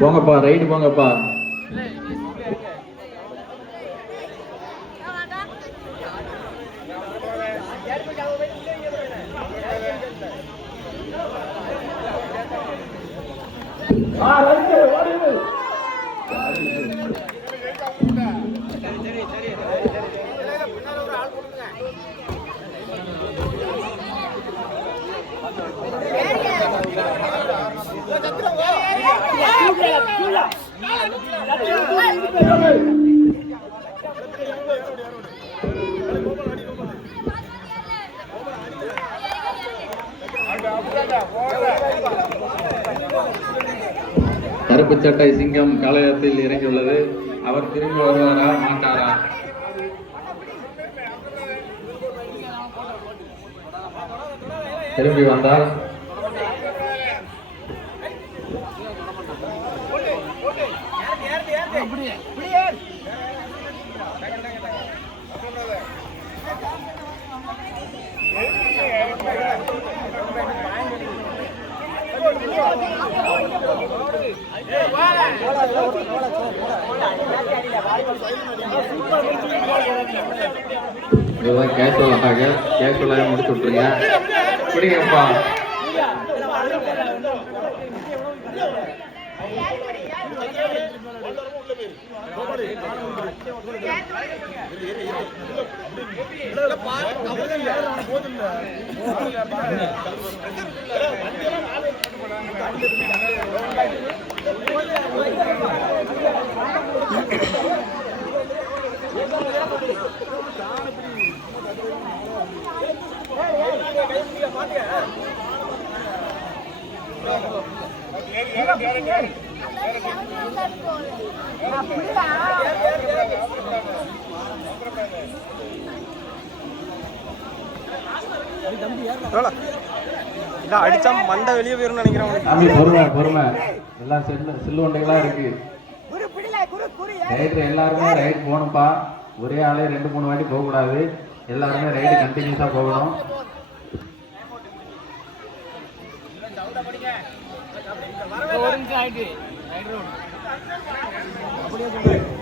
போங்கப்பா, ரைடு போங்கப்பா. கருப்பு சட்டை சிங்கம் களத்தில் இறங்கியுள்ளது. அவர் திரும்பி வருவாரா மாட்டாரா? திரும்பி வந்தால் இதெல்லாம் கேஷுவலாக முடிச்சு விட்டுருங்க. புரியுங்கப்பா. அடிச்சா மண்டை வெளியே போயிரும் நினைக்கிறேன். பொறுமை எல்லாம் சில்லு வண்டிகளா இருக்கு. ரைடு எல்லாருமே ரைடு போகணும்ப்பா. ஒரே ஆளே 2-3 வாட்டி போக கூடாது. எல்லாருமே ரைடு கண்டினியூஸா போகணும்.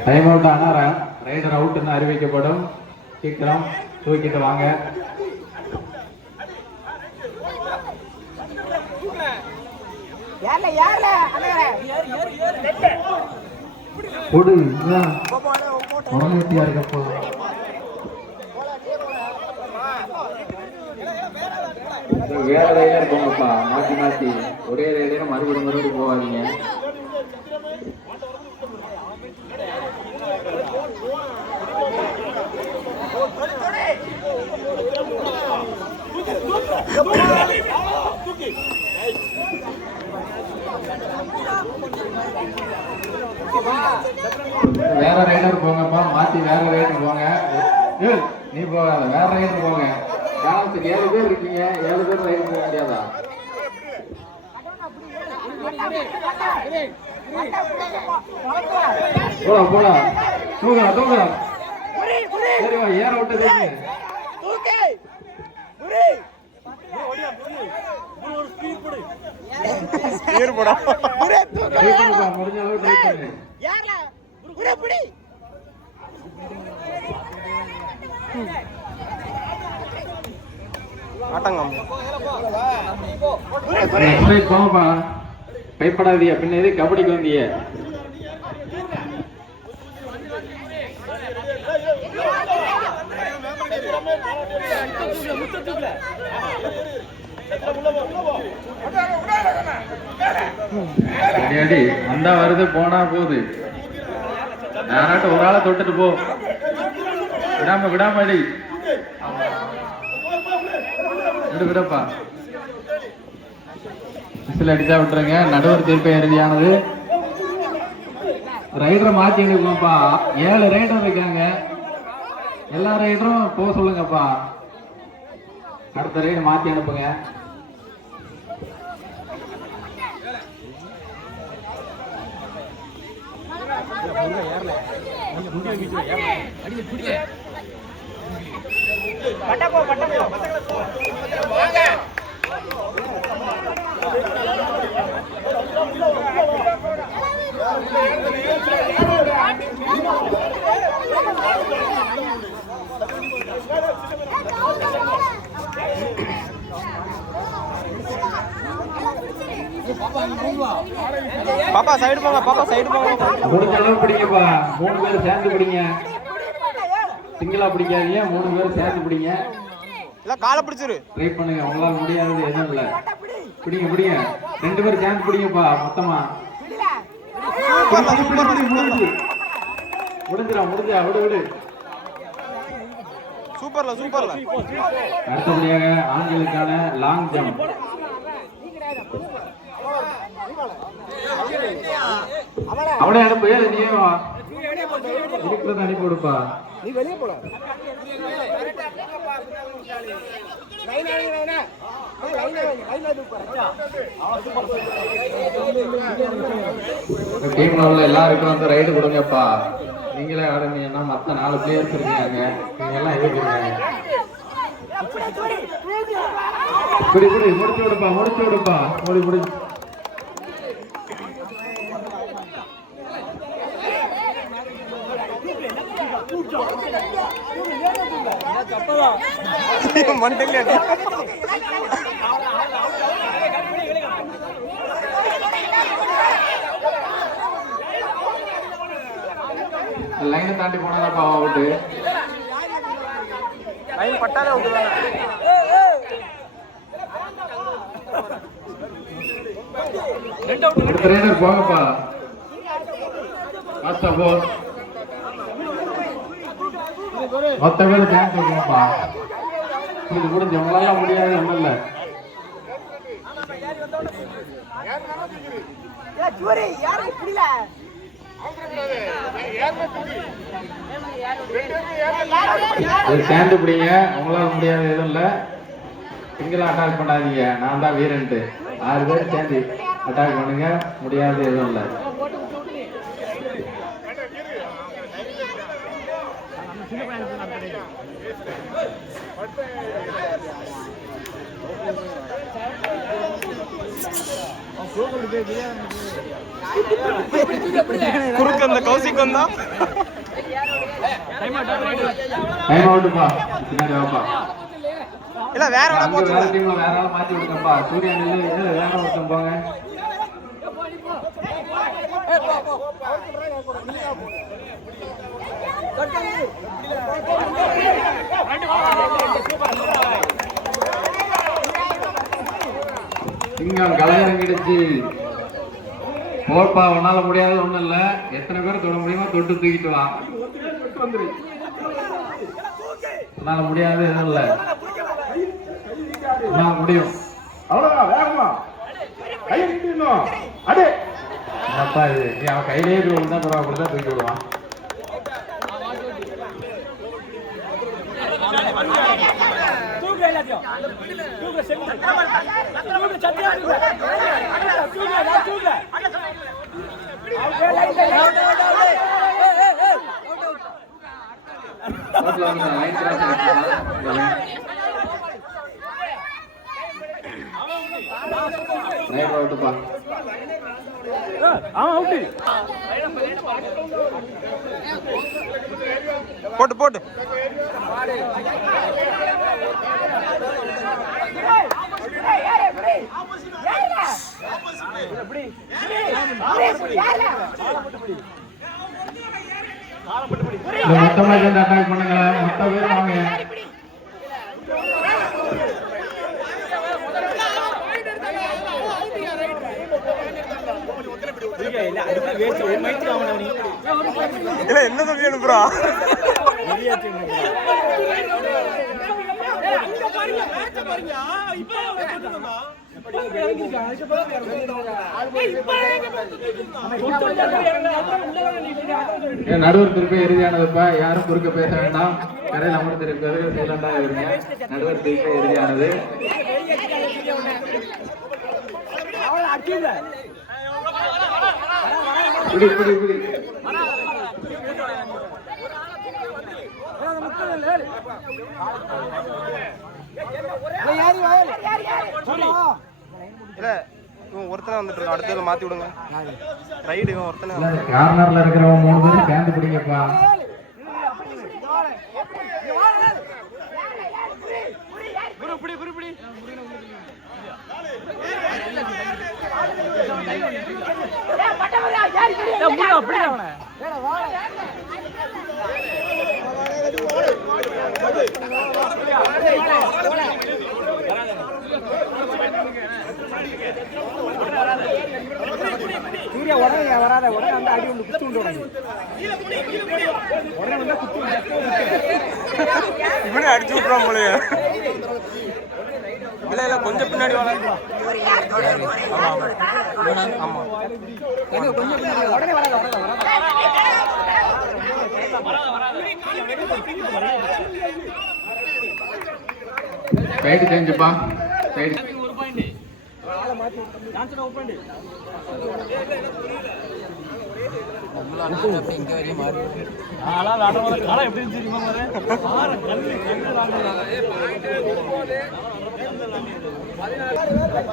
டைம் அவுட் ஆனா ரைடர் அவுட்னு அறிவிக்கப்படும். சீக்கிரம் தூக்கிட்டு வாங்க. வேற ரைடர் போங்கப்பா, மாத்தி ஒரே ரைடர் மறுபடியும் போவாதீங்க. வேற ரைடர் போங்கப்பா, மாத்தி வேற ரைடர் போங்க. நீ போகாத, வேற ரைடர் போங்க. 7 பேர் இருக்கீங்க, 7 பேர் ரைடு போக முடியாதா? போலாம் தூக்கலாம். சரிவா, ஏற விட்டது முடிஞ்ச அளவு ட்ரை பண்ணு. போங்கப்பா, பயப்படாதீங்க. பின்ன எது கபடிக்கு வந்தீங்க? அடி வந்தா வருது, போனா போகுது. யாராட்டும் ஒரு ஆளை தொட்டுட்டு போ, விடாம அடி. விடப்பா, விசில் அடிச்சா விட்டுருங்க. நடுவர் தீர்ப்பு இறுதியானது. ரைடரை மாத்தி அனுப்புங்கப்பா. 7 ரைடர் இருக்காங்க. எல்லா ரைடரும் போக சொல்லுங்கப்பா. அடுத்த ரைடு மாத்தி அனுப்புங்க. பாப்பா சைடு போங்க, பாப்பா சைடு போங்க. முடிஞ்ச அளவு பிடிங்கப்பா, 3 பேர் சேர்ந்து பிடிங்க. சிங்கிளா பிடிக்காதீங்க, 3 பேர் சேர்ந்து பிடிங்க. இல்ல காலை பிடிச்சிரு. ட்ரை பண்ணுங்க, உங்களால முடியாதது எதுவும் இல்ல. பிடிங்க பிடிங்க, 2 பேர் சேர்ந்து பிடிங்கப்பா மொத்தமா. முடிஞ்சிரா விடு விடு. சூப்பர்ல சூப்பர்ல. அடுத்தபடியாக ஆண்களுக்கான லாங் ஜம்ப். அவனே அனுப்பு, நீ வா. இருக்கிறத அனுப்பி கொடுப்பா. நீ வெளியே போல. டீம்ல உள்ள எல்லாருக்கும் வந்து ரைடு கொடுங்கப்பா. நீங்களே ஆரம்பிங்கன்னா மத்த 4 பிளேயர்ஸ் இருக்காங்க, நீங்க எல்லாம் எதிர்க்கிறீங்க. புடி முடிச்சு விடுப்பா. முடி மண்டல லைனை தாண்டி போனதாப்பா அவுட்டு. லைன் பட்டாலே அவுட் தான. ட்ரெயினர் போங்கப்பா. மொத்த பேர் சான்ஸ் கொடுங்கப்பா. இது முடிஞ்சு உங்களால முடியாது ஒண்ணும் இல்ல. சேர்ந்து பிடிங்க, உங்களால முடியாது எதுவும் இல்ல. சிங்கிளா அட்டாக் பண்ணாதீங்க, நான் தான் வீரன்ட்டு. 6 பேர் சேர்ந்து அட்டாக் பண்ணுங்க, முடியாது எதுவும் இல்ல. குறுக்கு அந்த கௌசிக் வந்தா டைம் அவுட்ப்பா. பின்னாடி வாப்பா. இல்ல வேற வேற டீம்ல வேற ஆள மாத்தி விடுங்கப்பா. சூரியன் இல்ல, வேற ஒருத்தன் போங்க. சிங்கம் கலையரங்கிடுச்சு. போப்பா, உன்னால முடியாது ஒண்ணும் இல்ல. எத்தனை பேர் தொட முடியுமோ தொட்டு தூக்கிட்டு வா. உன்னால முடியாது எதுவும் இல்ல. உன்னால முடியும். அவ்வளவுதான், வேகமா கை நீட்டணும். அடே என்னப்பா இது, நீ அவன் கையிலேயே விழுந்தா பரவாயில்ல, தூக்கி விடுவான். போட்டு போட்டு மொத்தமா சேர்ந்து அட்டாக் பண்ணுங்க. மொத்த பேர் வாங்க. என்ன சொல்லி அனுப்புறா? நடுவர் திருப்பி இறுதியானதுப்பா. யாரும் குறுக்க பேச வேண்டாம். கரையில் அமர்ந்திருப்பது சைலண்டா இருங்க. நடுவர் திருப்பி இறுதியானது. பிடி பிடி பிடி. இல்ல இவன் ஒருத்தனை வந்துட்டு இருக்கான், அடுத்ததுல மாத்தி விடுங்க. ரைடு இவன் ஒருத்தனை. கார்னர்ல இருக்கிறவங்க 3 பேரும் சேர்ந்து பிடிங்கப்பா. சூர்யா உடனே வராத உடனே வந்து அடி ஒன்று குத்து உண்டு உடனே வந்தா குத்து இவனே அடிச்சு விட்றான் போலயே. இல்ல இல்ல கொஞ்சம் பின்னாடி வாங்க. ஆமா கொஞ்சம் உடனே வராத சைடு சேஞ்சுப்பா. சைடு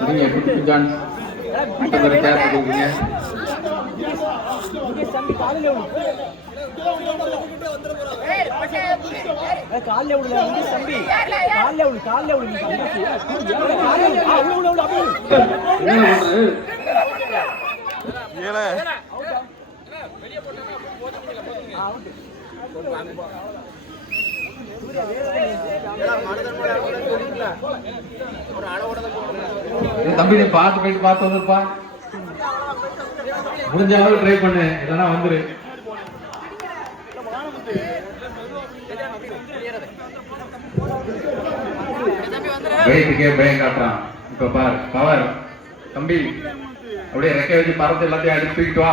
நீங்க குட்டி ஜான் கொடுக்குறீங்க. காலைல விடல தம்பி காலைல விடு ஏல தம்பி நீ பார்த்து வந்துருப்பா. முடிஞ்ச அளவு ட்ரை பண்ணு, இல்லைன்னா வந்துரு. வெயிட்டுக்கே பயம் காட்டுறான். இப்ப பார் பவர் தம்பி, அப்படியே ரெக்கை வச்சு பறந்து எல்லாத்தையும் அடிச்சு தூக்கிட்டு வா.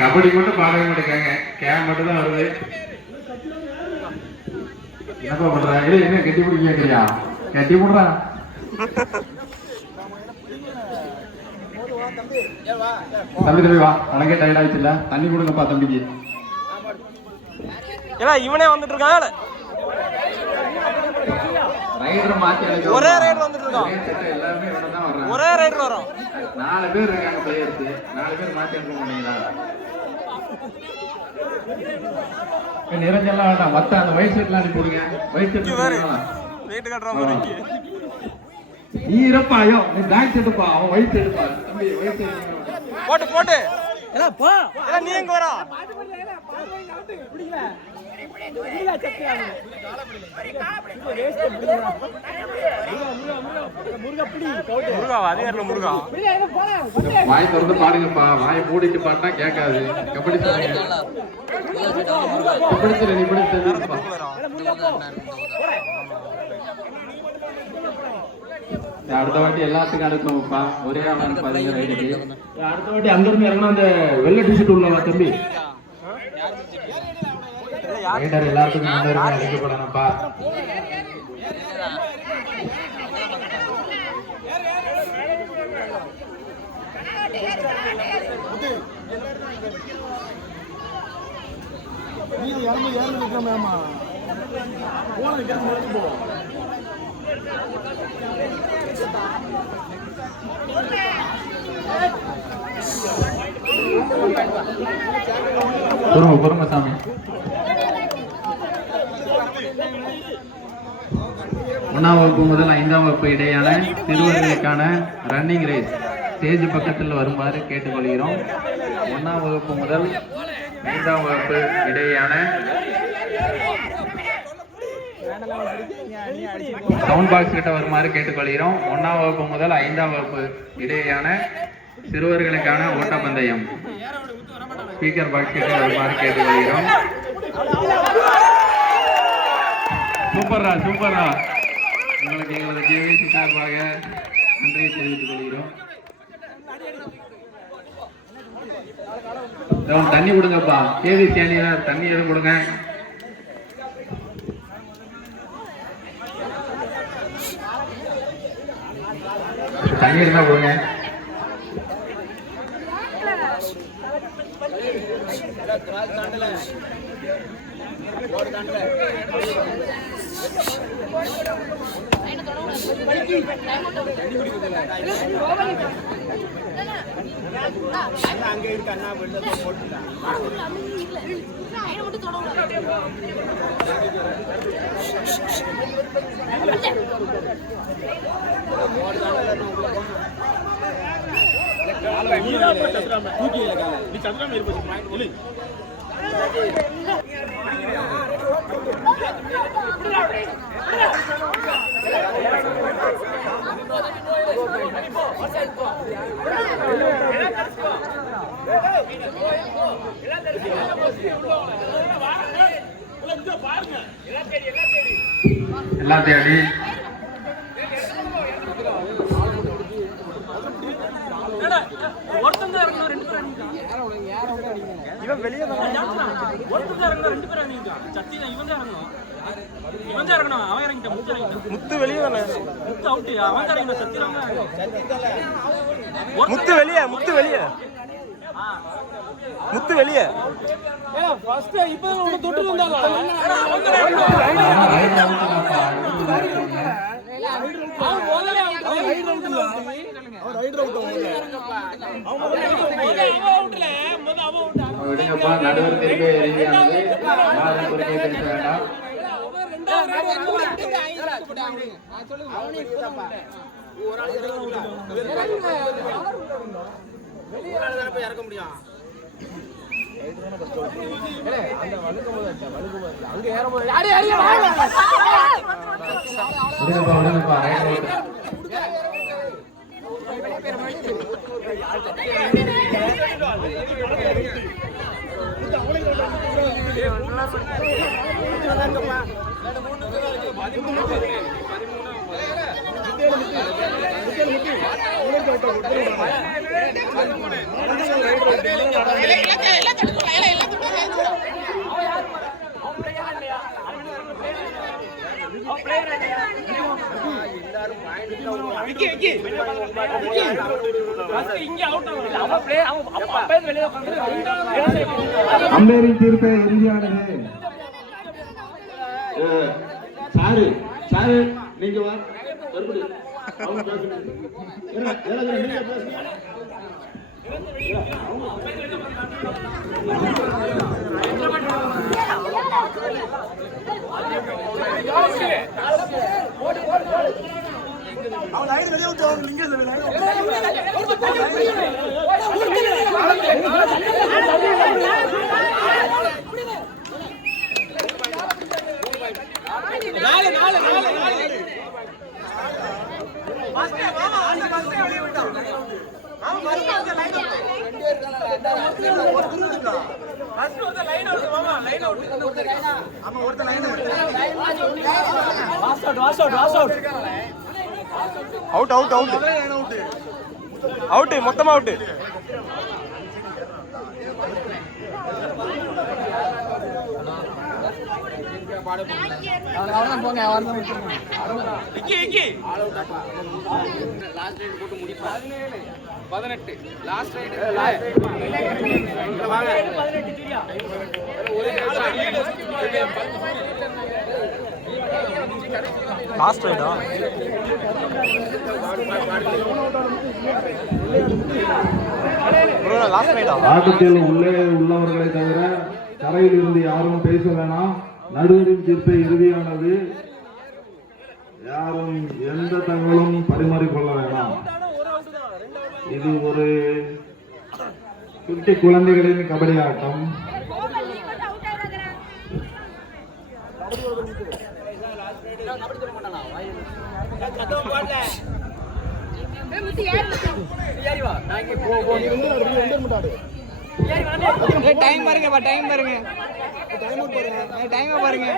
கபடி மட்டும் பார்க்கவே மாட்டேங்க, கேம் மட்டும் தான் வருது. என்னப்பா பண்ற? என்ன கட்டி பிடிக்க கேட்கறியா? கட்டி போடுறா. தம்பி தம்பி வா, உனக்கே டயர்ட் ஆயிடுச்சு இல்ல? தண்ணி கொடுங்கப்பா தம்பிக்கு. ஏன்னா இவனே வந்துட்டு இருக்கான். ரைடர் மாத்தி ஒரே ரைடர் வந்துட்டு இருக்கான். எல்லாருமே இவன தான் வர்றாங்க. ஒரே ரைடர் வரோம். 4 பேர் இருக்காங்க பிளேயர்ஸ். 4 பேர் மாத்தி எடுக்க மாட்டீங்களா? நிரஞ்செல்லாம் வேண்டாம், மத்த அந்த ஒயிட் ஷர்ட்லாம் அனுப்பி விடுங்க. ஒயிட் ஷர்ட் வெயிட் கட்டுற மாதிரி நீ இருப்பா. ஐயோ நீ பிளாக் ஷர்ட்ப்பா, அவன் ஒயிட் ஷர்ட்ப்பா. தம்பி ஒயிட் ஷர்ட் போட்டு போட்டு ஏல போ ஏல நீ எங்க வரா? முருகாவா? அதே இடத்துல முருகா. வாய் திறந்து பாடுங்கப்பா. வாயை மூடிட்டு பாட்டா கேட்காது. கபடி சொல்லுங்க. கபடி சொல்லு, நீ படி சொல்லுப்பா. அடுத்த வாட்டி எல்லாத்துக்கும் அடுக்கணும்ப்பா. ஒரே ஆளா பாருங்க ரைடுக்கு. அடுத்த வாட்டி அங்க இருந்து இறங்கினா அந்த வெள்ளை டிஷர்ட் உள்ளவா தம்பி? ரைடர் எல்லாத்துக்கும் முன்னேறி அடிக்கப்படணும்ப்பா. பொறுமை சாமி. 1ஆம் வகுப்பு முதல் 5ஆம் வகுப்பு இடையான சிறுவர்களுக்கான ரன்னிங் ரேஸ் ஸ்டேஜ் பக்கத்தில் வருமாறு கேட்டுக்கொள்கிறோம். 1ஆம் வகுப்பு முதல் 5ஆம் வகுப்பு இடையான சவுண்ட் பாக்ஸ் கிட்ட வருமாறு கேட்டுக்கொள்கிறோம். 1ஆம் வகுப்பு முதல் 5ஆம் வகுப்பு இடையேயான சிறுவர்களுக்கான ஓட்டப்பந்தயம் ஸ்பீக்கர் பாக்ஸ் கிட்ட வருமாறு கேட்டுக்கொள்கிறோம். சூப்பர்ரா சூப்பர்ரா. உங்களுக்கு எங்களது ஜேவிசி சார்பாக நன்றியை தெரிவித்துக் கொள்கிறோம். தண்ணி கொடுங்கப்பா. கேவிசி அணியினர் தண்ணி எதுவும் கொடுங்க. தண்ணி இருந்தா கொடுங்க. அங்கே இருக்க அண்ணா போட்டுட்டா எல்லாம் தேடி இவன் வெளியே முத்து வெளியே முத்து வெளியே முத்து வெளியே முத்து வெளியே விடுங்கப்பா, நடுவர் திருப்பி எரியானது யாரும் குறுக்கே பேச வேண்டாம். இறக்க முடியும் விடுங்கப்பா, ரைட் ரோட். அம்பேரின் தீர்ப்பை இறுதியானது. சாரு சாரு நீங்க வா மறுபடியும் அவங்க பேசுங்க. நீங்க பேசுங்க. அவுட் அவுட் அவுட் அவுட் மொத்தமா அவுட் போங்க லாஸ்ட் ரைடா லாஸ்ட் ரைடா ஆட்டத்தில் உள்ளே உள்ளவர்களை தவிர கரையில் இருந்து யாரும் பேச வேணாம். நடுவரின் தீர்ப்பை இறுதியானது. யாரும் எந்த தகவலும் பரிமாறிக்கொள்ள வேண்டாம். இது ஒரு குட்டி குழந்தைகளின் கபடி ஆட்டம். டைம் பாருங்கப்பா, டைம் பாருங்க, டைம் பாருங்க.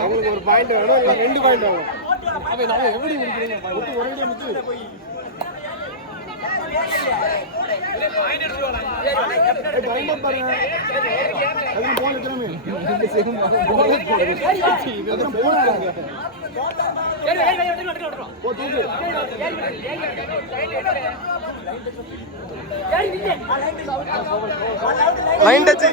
அவங்களுக்கு ஒரு பாயிண்ட் வேணும் இல்ல 2 பாயிண்ட் வேணும். அப்ப நாம எப்படி முடிக்கிறீங்க? ஒரே முத்து லைன் டச்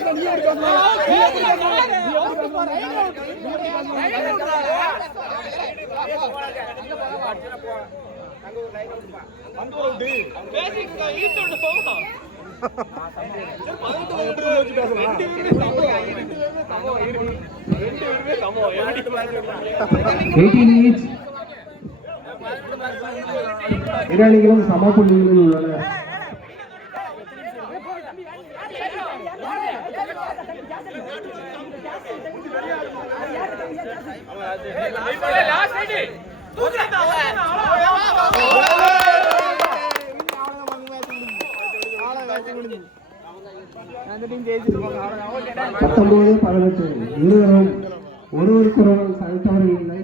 இரு அணிகளும் சம புள்ளிகளில் உள்ளனர். அந்த டீம் ஜெயிச்சிருப்பாங்க. அவ்வளவுதான். 19-18 இருவரும் ஒருவருக்கொருவர் சளைத்தவர்கள் இல்லை.